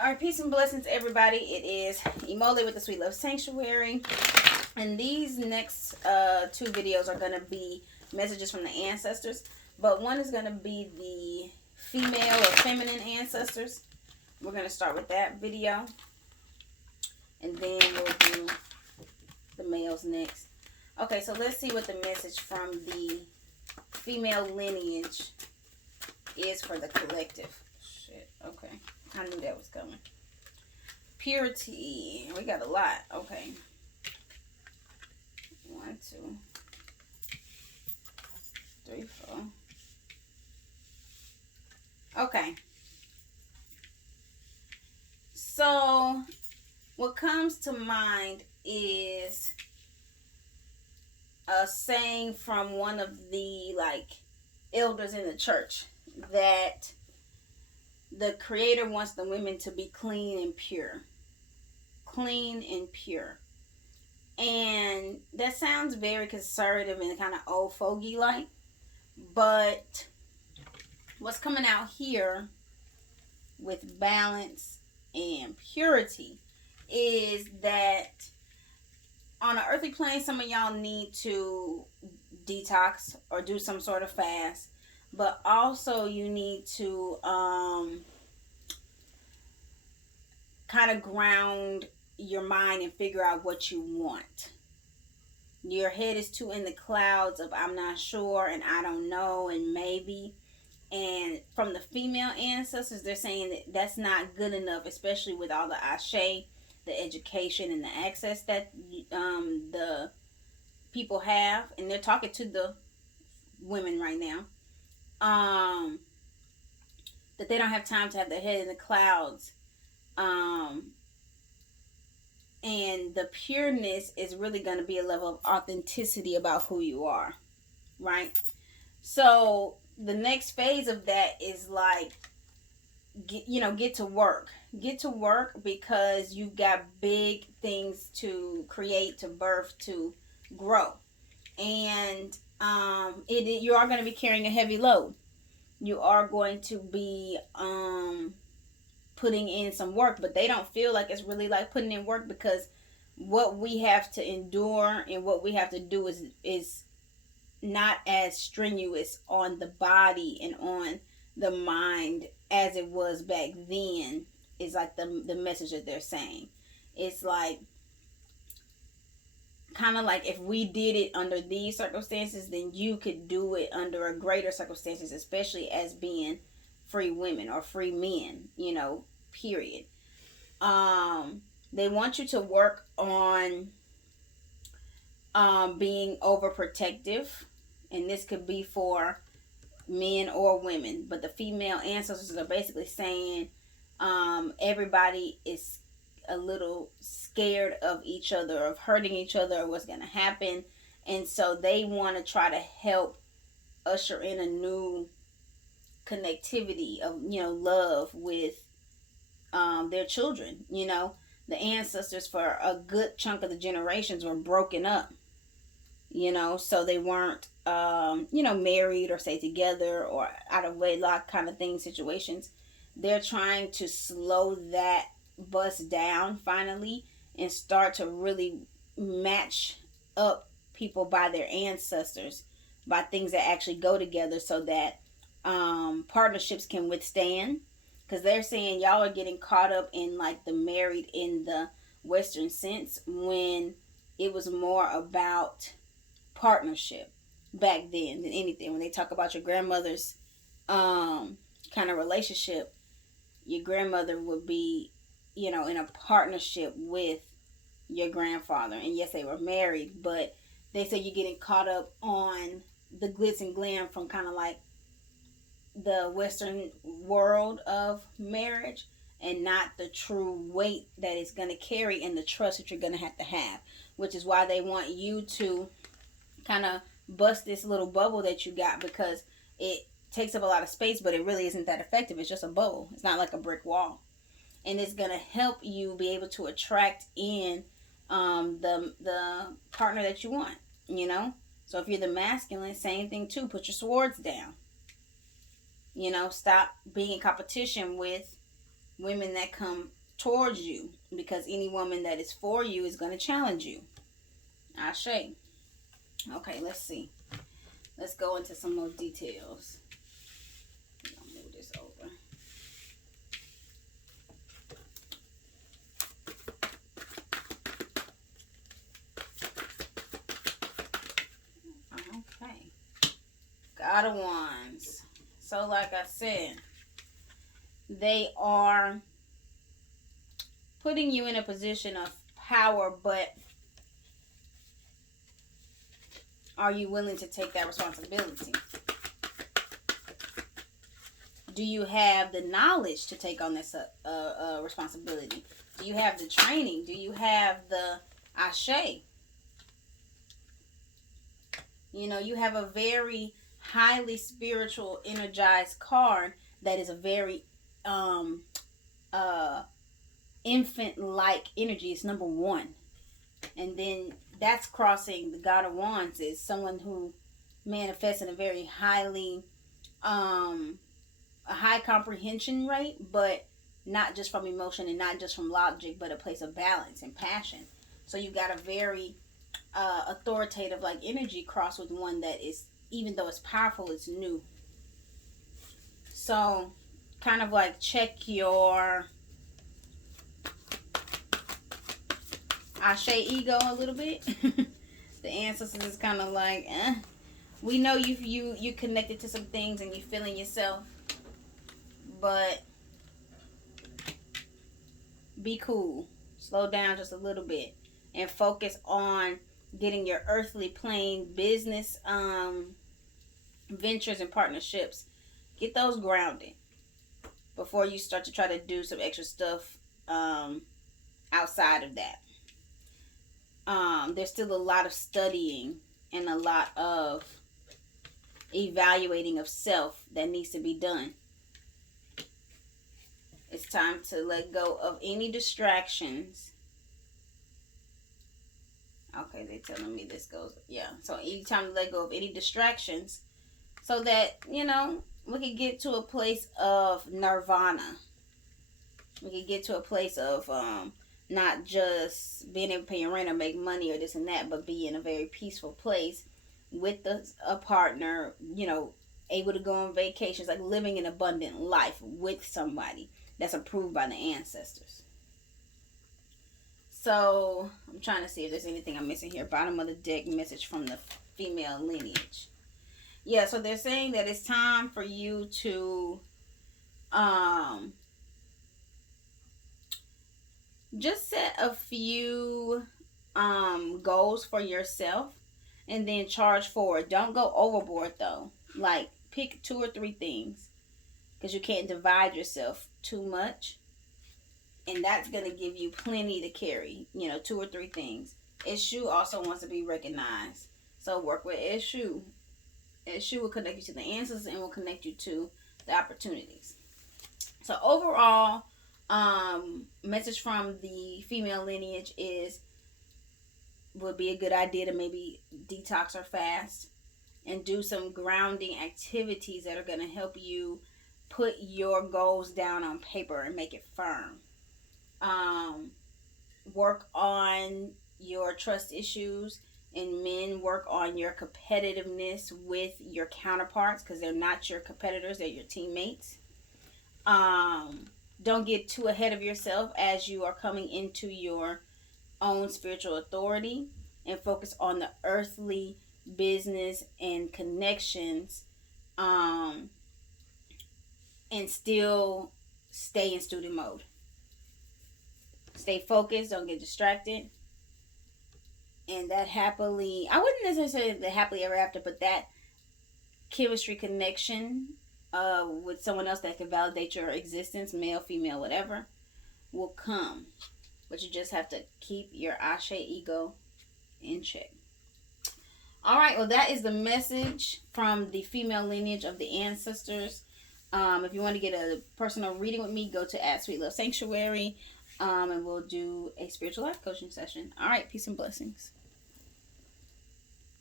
All right, peace and blessings, everybody. It is Emole with the Sweet Love Sanctuary. And these next two videos are going to be messages from the ancestors. But one is going to be the female or feminine ancestors. We're going to start with that video. And then we'll do the males next. Okay, so let's see what the message from the female lineage is for the collective. Shit, okay. I knew that was coming. Purity. We got a lot. Okay. 1, 2, 3, 4. Okay. So, what comes to mind is a saying from one of the, elders in the church that the Creator wants the women to be clean and pure. Clean and pure. And that sounds very conservative and kind of old fogey-like. But what's coming out here with balance and purity is that on an earthly plane, some of y'all need to detox or do some sort of fast. But also you need to kind of ground your mind and figure out what you want. Your head is too in the clouds of I'm not sure and I don't know and maybe. And from the female ancestors, they're saying that that's not good enough, especially with all the ashe, the education and the access that the people have. And they're talking to the women right now. That they don't have time to have their head in the clouds. And the pureness is really going to be a level of authenticity about who you are, right? So the next phase of that is get to work. Get to work because you've got big things to create, to birth, to grow. And you are going to be carrying a heavy load. You are going to be putting in some work, but they don't feel like it's really like putting in work because what we have to endure and what we have to do is not as strenuous on the body and on the mind as it was back then, is like the message that they're saying. It's like kind of like if we did it under these circumstances, then you could do it under a greater circumstances, especially as being free women or free men, period. They want you to work on being overprotective, and this could be for men or women, but the female ancestors are basically saying everybody is a little scared of each other, of hurting each other, or what's going to happen, and so they want to try to help usher in a new connectivity of love with their children. The ancestors for a good chunk of the generations were broken up, so they weren't married or stay together or out of wedlock kind of thing situations. They're trying to slow that bust down finally and start to really match up people by their ancestors, by things that actually go together, so that partnerships can withstand. Because they're saying y'all are getting caught up in the married in the Western sense, when it was more about partnership back then than anything. When they talk about your grandmother's kind of relationship, your grandmother would be in a partnership with your grandfather. And yes, they were married, but they say you're getting caught up on the glitz and glam from kind of the Western world of marriage, and not the true weight that it's going to carry and the trust that you're going to have, which is why they want you to kind of bust this little bubble that you got, because it takes up a lot of space, but it really isn't that effective. It's just a bubble. It's not like a brick wall, and it's going to help you be able to attract in the partner that you want. So if you're the masculine, same thing too. Put your swords down. Stop being in competition with women that come towards you, because any woman that is for you is going to challenge you. Ashe. Okay, let's see. Let's go into some more details. I'll move this over. Okay. God of Wands. So like I said, they are putting you in a position of power, but are you willing to take that responsibility? Do you have the knowledge to take on this responsibility? Do you have the training? Do you have the ashe? You know, you have a very highly spiritual, energized card that is a very infant-like energy. It's number 1. And then that's crossing the God of Wands is someone who manifests in a very highly a high comprehension rate, but not just from emotion and not just from logic, but a place of balance and passion. So you got a very authoritative like energy cross with one that is, even though it's powerful, it's new. So kind of like check your ashe ego a little bit. The ancestors is kind of like, we know you connected to some things and you feeling yourself, but be cool, slow down just a little bit, and focus on getting your earthly plane business ventures and partnerships, get those grounded before you start to try to do some extra stuff outside of that. There's still a lot of studying and a lot of evaluating of self that needs to be done. It's time to let go of any distractions. Okay, they're telling me this goes, yeah. So any time to let go of any distractions so that, you know, we can get to a place of nirvana. We can get to a place of not just being able to pay your rent or make money or this and that, but be in a very peaceful place with a partner, you know, able to go on vacations, like living an abundant life with somebody that's approved by the ancestors. So I'm trying to see if there's anything I'm missing here. Bottom of the deck, message from the female lineage. Yeah, so they're saying that it's time for you to just set a few goals for yourself and then charge forward. Don't go overboard though. Like pick 2 or 3 things, because you can't divide yourself too much, and that's going to give you plenty to carry. You know, 2 or 3 things. Eshu also wants to be recognized, so work with Eshu. Eshu will connect you to the answers and will connect you to the opportunities. So overall, message from the female lineage is, would be a good idea to maybe detox or fast and do some grounding activities that are going to help you put your goals down on paper and make it firm. Work on your trust issues, and men, work on your competitiveness with your counterparts, because they're not your competitors, they're your teammates. Don't get too ahead of yourself as you are coming into your own spiritual authority, and focus on the earthly business and connections, and still stay in student mode. Stay focused, don't get distracted, and that happily, I wouldn't necessarily say the happily ever after, but that chemistry connection with someone else that can validate your existence, male, female, whatever, will come. But you just have to keep your ashe ego in check. All right, well, that is the message from the female lineage of the ancestors. If you want to get a personal reading with me, go to @SweetLoveSanctuary, and we'll do a spiritual life coaching session. All right, peace and blessings.